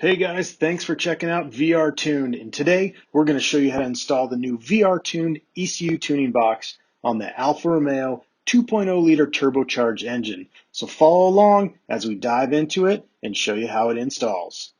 Hey guys, thanks for checking out VR Tuned, and today we're going to show you how to install the new VR Tuned ECU tuning box on the Alfa Romeo 2.0 liter turbocharged engine. So follow along as we dive into it and show you how it installs.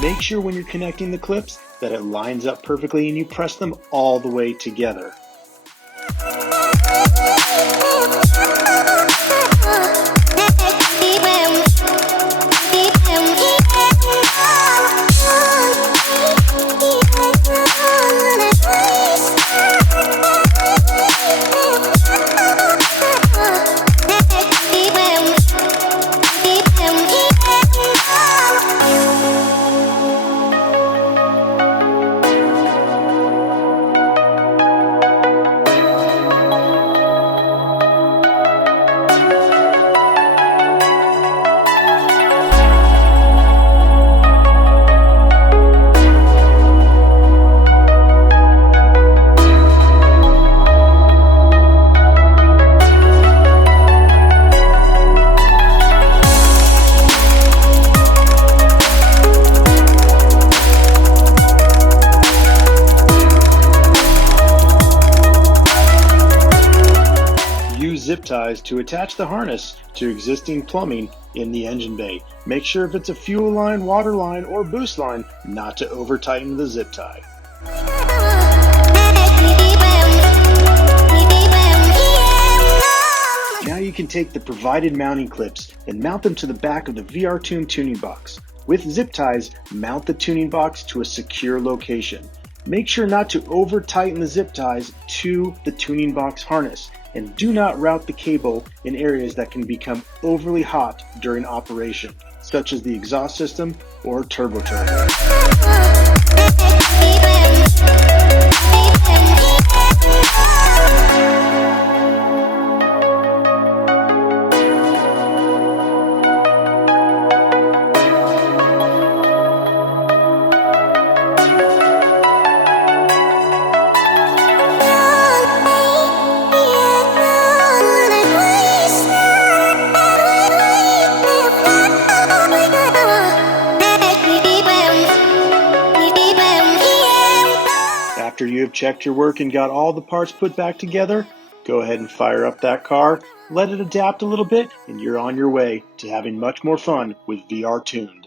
Make sure when you're connecting the clips that it lines up perfectly and you press them all the way together. Zip ties to attach the harness to existing plumbing in the engine bay. Make sure if it's a fuel line, water line, or boost line not to over tighten the zip tie. Now you can take the provided mounting clips and mount them to the back of the VR Tune tuning box. With zip ties, mount the tuning box to a secure location. Make sure not to over tighten the zip ties to the tuning box harness, and do not route the cable in areas that can become overly hot during operation, such as the exhaust system or turbocharger. After you have checked your work and got all the parts put back together, go ahead and fire up that car, let it adapt a little bit, and you're on your way to having much more fun with VR Tuned.